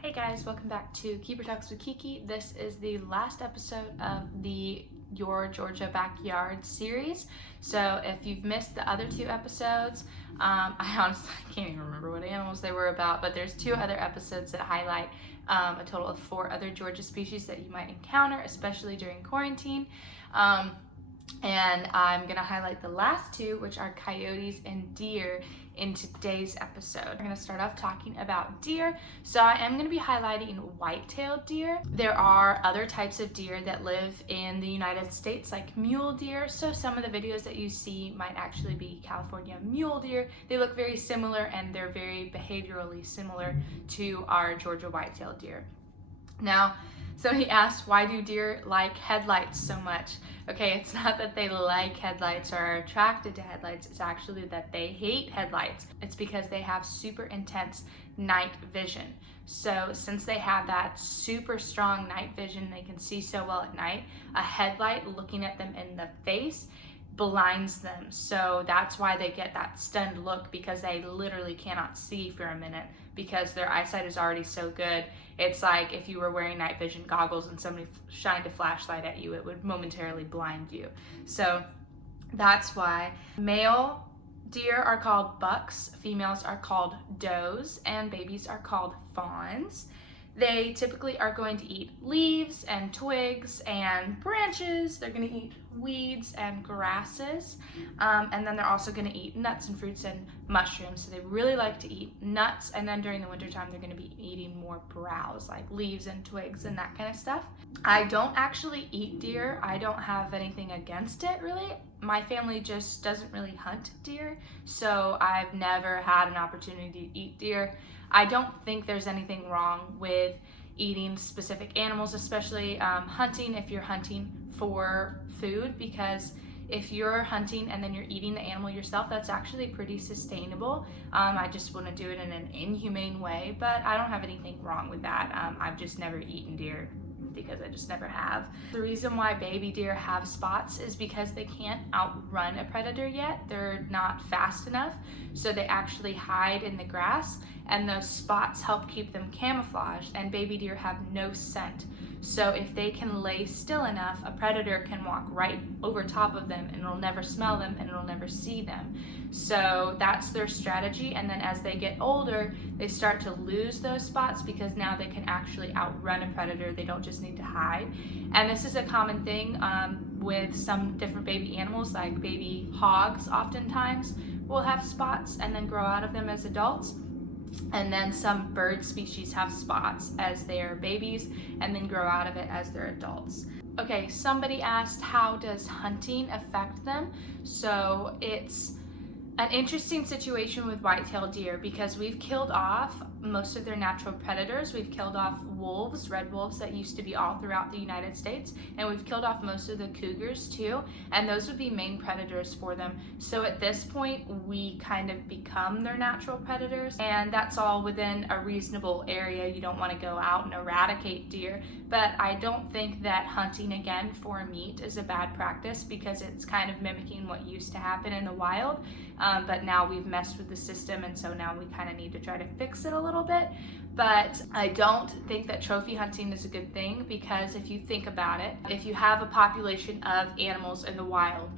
Hey guys, welcome back to Keeper Talks with Kiki. This is the last episode of the Your Georgia Backyard series. So if you've missed the other two episodes, I honestly can't even remember what animals they were about, but there's two other episodes that highlight a total of 4 other Georgia species that you might encounter, especially during quarantine. And I'm going to highlight the last two, which are coyotes and deer, in today's episode. We're going to start off talking about deer. So I am going to be highlighting white-tailed deer. There are other types of deer that live in the United States, like mule deer. So some of the videos that you see might actually be California mule deer. They look very similar and they're very behaviorally similar to our Georgia white-tailed deer. Now, somebody asked, why do deer like headlights so much? Okay, it's not that they like headlights or are attracted to headlights, it's actually that they hate headlights. It's because they have super intense night vision. So since they have that super strong night vision, they can see so well at night, a headlight looking at them in the face blinds them. So that's why they get that stunned look, because they literally cannot see for a minute because their eyesight is already so good. It's like if you were wearing night vision goggles and somebody shined a flashlight at you, it would momentarily blind you. So that's why male deer are called bucks, females are called does, and babies are called fawns. They typically are going to eat leaves and twigs and branches. They're going to eat weeds and grasses. And then they're also going to eat nuts and fruits and mushrooms. So they really like to eat nuts. And then during the wintertime, they're going to be eating more browse, like leaves and twigs and that kind of stuff. I don't actually eat deer. I don't have anything against it, really. My family just doesn't really hunt deer. So I've never had an opportunity to eat deer. I don't think there's anything wrong with eating specific animals, especially hunting if you're hunting for food, because if you're hunting and then you're eating the animal yourself, that's actually pretty sustainable. I just wouldn't do it in an inhumane way, but I don't have anything wrong with that. I've just never eaten deer because I just never have. The reason why baby deer have spots is because they can't outrun a predator yet. They're not fast enough, so they actually hide in the grass, and those spots help keep them camouflaged, and baby deer have no scent. So if they can lay still enough, a predator can walk right over top of them and it'll never smell them and it'll never see them. So that's their strategy, and then as they get older, they start to lose those spots because now they can actually outrun a predator. They don't just need to hide. And this is a common thing with some different baby animals, like baby hogs oftentimes will have spots and then grow out of them as adults. And then some bird species have spots as they are babies and then grow out of it as they're adults. Okay, somebody asked, how does hunting affect them? So it's an interesting situation with white-tailed deer because we've killed off most of their natural predators. We've killed off wolves, red wolves that used to be all throughout the United States, and we've killed off most of the cougars too, and those would be main predators for them. So at this point, we kind of become their natural predators, and that's all within a reasonable area. You don't want to go out and eradicate deer, but I don't think that hunting again for meat is a bad practice because it's kind of mimicking what used to happen in the wild. But now we've messed with the system, and so now we kind of need to try to fix it a little bit. But I don't think that trophy hunting is a good thing, because if you think about it, if you have a population of animals in the wild,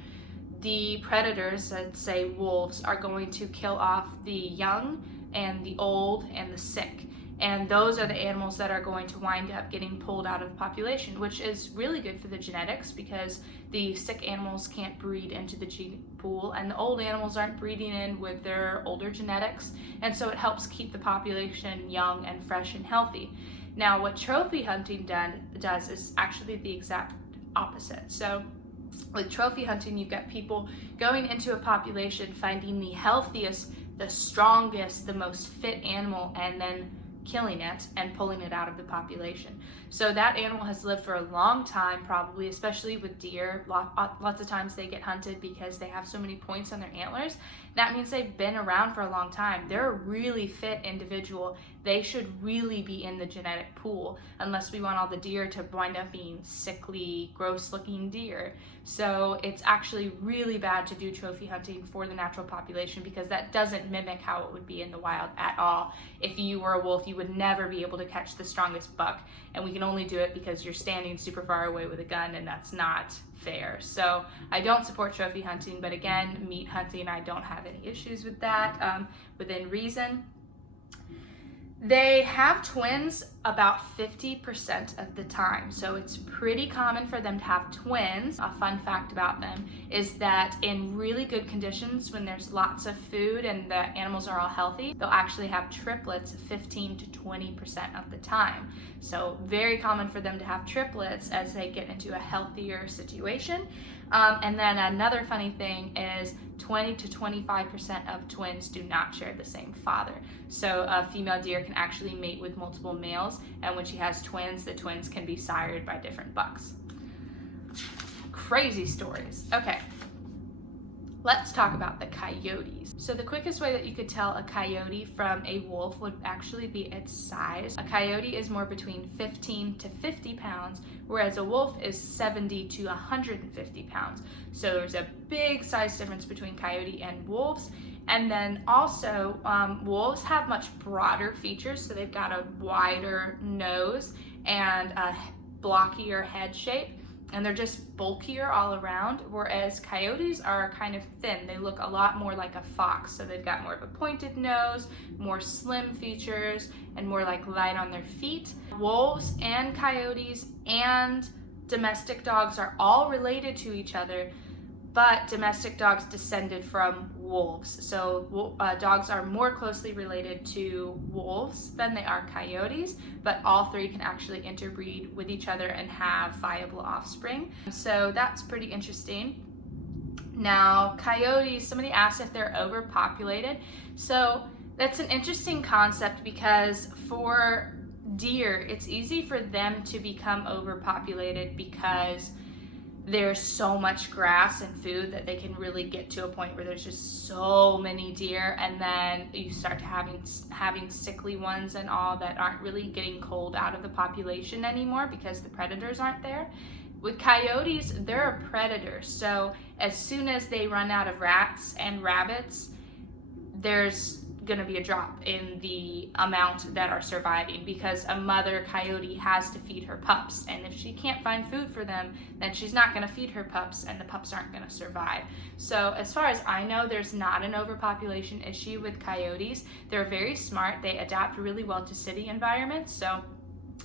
the predators, let's say wolves, are going to kill off the young and the old and the sick. And those are the animals that are going to wind up getting pulled out of the population, which is really good for the genetics because the sick animals can't breed into the gene pool and the old animals aren't breeding in with their older genetics. And so it helps keep the population young and fresh and healthy. Now, what trophy hunting does is actually the exact opposite. So with trophy hunting, you've got people going into a population, finding the healthiest, the strongest, the most fit animal, and then killing it and pulling it out of the population. So that animal has lived for a long time, probably, especially with deer. Lots of times they get hunted because they have so many points on their antlers. That means they've been around for a long time. They're a really fit individual. They should really be in the genetic pool, unless we want all the deer to wind up being sickly, gross looking deer. So it's actually really bad to do trophy hunting for the natural population because that doesn't mimic how it would be in the wild at all. If you were a wolf, you would never be able to catch the strongest buck, and we can only do it because you're standing super far away with a gun, and that's not fair. So I don't support trophy hunting, but again, meat hunting, I don't have any issues with that, within reason. They have twins about 50% of the time, so it's pretty common for them to have twins. A fun fact about them is that in really good conditions, when there's lots of food and the animals are all healthy, they'll actually have triplets 15 to 20% of the time. So very common for them to have triplets as they get into a healthier situation. And then another funny thing is 20 to 25% of twins do not share the same father. So a female deer can actually mate with multiple males, and when she has twins, the twins can be sired by different bucks. Crazy stories. Okay, let's talk about the coyotes. So the quickest way that you could tell a coyote from a wolf would actually be its size. A coyote is more between 15 to 50 pounds, whereas a wolf is 70 to 150 pounds. So there's a big size difference between coyote and wolves. And then also, wolves have much broader features, so they've got a wider nose and a blockier head shape, and they're just bulkier all around, whereas coyotes are kind of thin. They look a lot more like a fox, so they've got more of a pointed nose, more slim features, and more like light on their feet. Wolves and coyotes and domestic dogs are all related to each other, but domestic dogs descended from wolves. So dogs are more closely related to wolves than they are coyotes, but all three can actually interbreed with each other and have viable offspring. So that's pretty interesting. Now, coyotes, somebody asked if they're overpopulated. So that's an interesting concept because for deer, it's easy for them to become overpopulated because there's so much grass and food that they can really get to a point where there's just so many deer, and then you start having sickly ones and all that aren't really getting culled out of the population anymore because the predators aren't there. With coyotes, they're a predator, so as soon as they run out of rats and rabbits, there's going to be a drop in the amount that are surviving because a mother coyote has to feed her pups, and if she can't find food for them, then she's not going to feed her pups, and the pups aren't going to survive. So as far as I know, there's not an overpopulation issue with coyotes. They're very smart. They adapt really well to city environments, so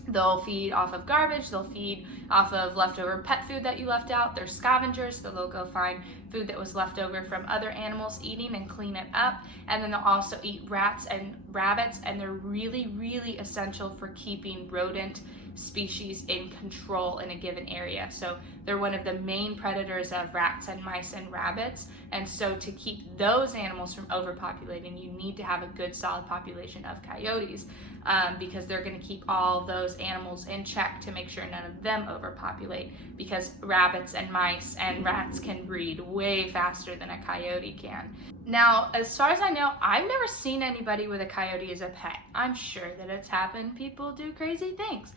they'll feed off of garbage, they'll feed off of leftover pet food that you left out. They're scavengers, so they'll go find food that was left over from other animals eating and clean it up. And then they'll also eat rats and rabbits, and they're really, really essential for keeping rodent species in control in a given area. So they're one of the main predators of rats and mice and rabbits. And so to keep those animals from overpopulating, you need to have a good solid population of coyotes because they're going to keep all those animals in check to make sure none of them overpopulate, because rabbits and mice and rats can breed way faster than a coyote can. Now, as far as I know, I've never seen anybody with a coyote as a pet. I'm sure that it's happened. People do crazy things.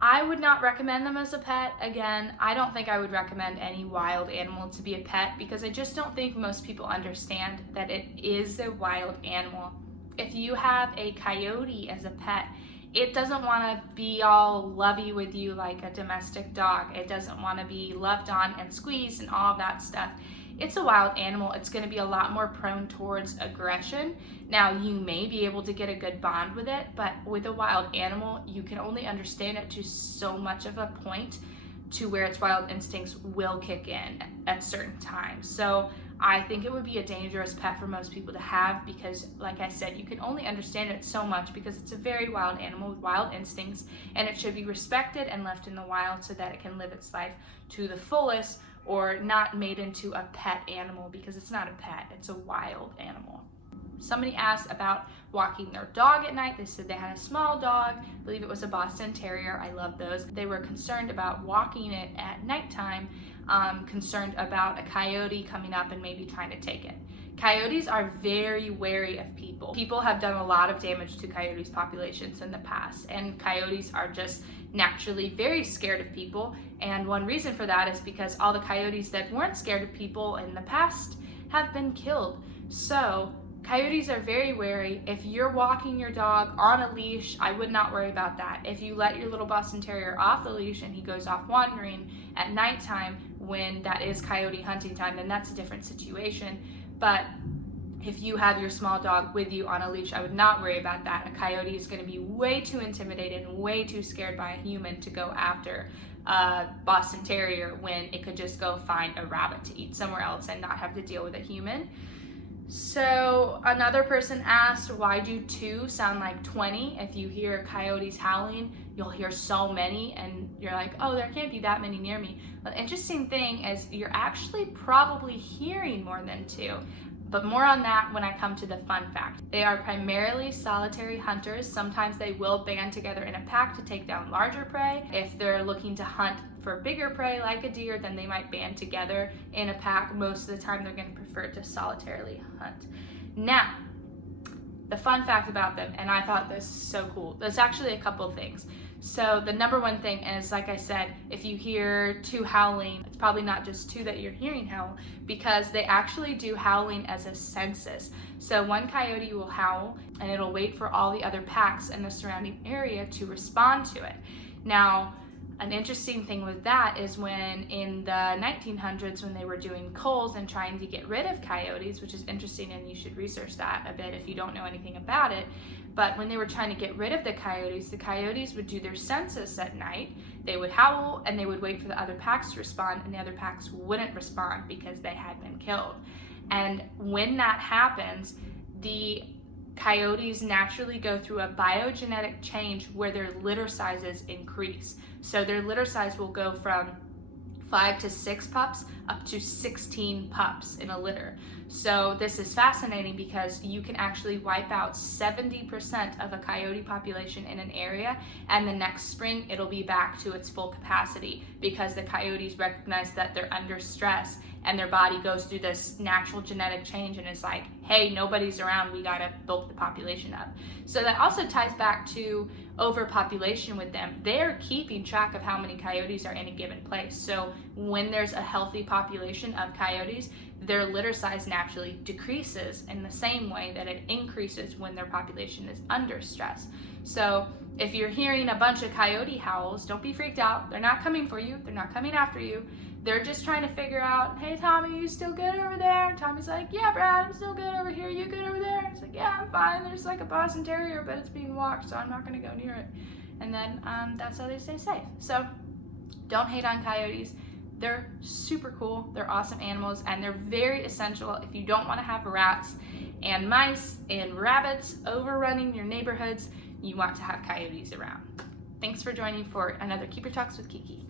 I would not recommend them as a pet. Again, I don't think I would recommend any wild animal to be a pet because I just don't think most people understand that it is a wild animal. If you have a coyote as a pet, it doesn't want to be all lovey with you like a domestic dog. It doesn't want to be loved on and squeezed and all of that stuff. It's a wild animal. It's going to be a lot more prone towards aggression. Now, you may be able to get a good bond with it, but with a wild animal, you can only understand it to so much of a point to where its wild instincts will kick in at certain times. So I think it would be a dangerous pet for most people to have because, like I said, you can only understand it so much because it's a very wild animal with wild instincts, and it should be respected and left in the wild so that it can live its life to the fullest, or not made into a pet animal because it's not a pet, it's a wild animal. Somebody asked about walking their dog at night. They said they had a small dog, I believe it was a Boston Terrier. I love those. They were concerned about walking it at nighttime, concerned about a coyote coming up and maybe trying to take it. Coyotes are very wary of people. People have done a lot of damage to coyotes' populations in the past, and coyotes are just naturally very scared of people. And one reason for that is because all the coyotes that weren't scared of people in the past have been killed. So Coyotes are very wary. If you're walking your dog on a leash, I would not worry about that. If you let your little Boston Terrier off the leash and he goes off wandering at nighttime when that is coyote hunting time, then that's a different situation. But if you have your small dog with you on a leash, I would not worry about that. A coyote is going to be way too intimidated and way too scared by a human to go after a Boston Terrier when it could just go find a rabbit to eat somewhere else and not have to deal with a human. So another person asked, why do 2 sound like 20? If you hear coyotes howling, you'll hear so many and you're like, oh, there can't be that many near me. Well, the interesting thing is you're actually probably hearing more than 2. But more on that when I come to the fun fact. They are primarily solitary hunters. Sometimes they will band together in a pack to take down larger prey. If they're looking to hunt for bigger prey like a deer, then they might band together in a pack. Most of the time they're going to prefer to solitarily hunt. Now, the fun fact about them, and I thought this is so cool. There's actually a couple of things. So the number one thing is, like I said, if you hear 2 howling, it's probably not just 2 that you're hearing howl, because they actually do howling as a census. So one coyote will howl and it'll wait for all the other packs in the surrounding area to respond to it. Now, an interesting thing with that is when in the 1900s, when they were doing culls and trying to get rid of coyotes, which is interesting and you should research that a bit if you don't know anything about it. But when they were trying to get rid of the coyotes would do their census at night. They would howl and they would wait for the other packs to respond, and the other packs wouldn't respond because they had been killed. And when that happens, the coyotes naturally go through a biogenetic change where their litter sizes increase. So their litter size will go from 5 to 6 pups up to 16 pups in a litter. So this is fascinating because you can actually wipe out 70% of a coyote population in an area, and the next spring it'll be back to its full capacity because the coyotes recognize that they're under stress and their body goes through this natural genetic change and is like, hey, nobody's around, we gotta bulk the population up. So that also ties back to overpopulation with them. They're keeping track of how many coyotes are in a given place. So when there's a healthy population of coyotes, their litter size naturally decreases in the same way that it increases when their population is under stress. So if you're hearing a bunch of coyote howls, don't be freaked out. They're not coming for you. They're not coming after you. They're just trying to figure out, hey, Tommy, you still good over there? And Tommy's like, yeah, Brad, I'm still good over here. You good over there? He's like, yeah, I'm fine. There's like a Boston Terrier, but it's being walked, so I'm not going to go near it. And then that's how they stay safe. So don't hate on coyotes. They're super cool. They're awesome animals, and they're very essential if you don't want to have rats and mice and rabbits overrunning your neighborhoods. You want to have coyotes around. Thanks for joining for another Keeper Talks with Kiki.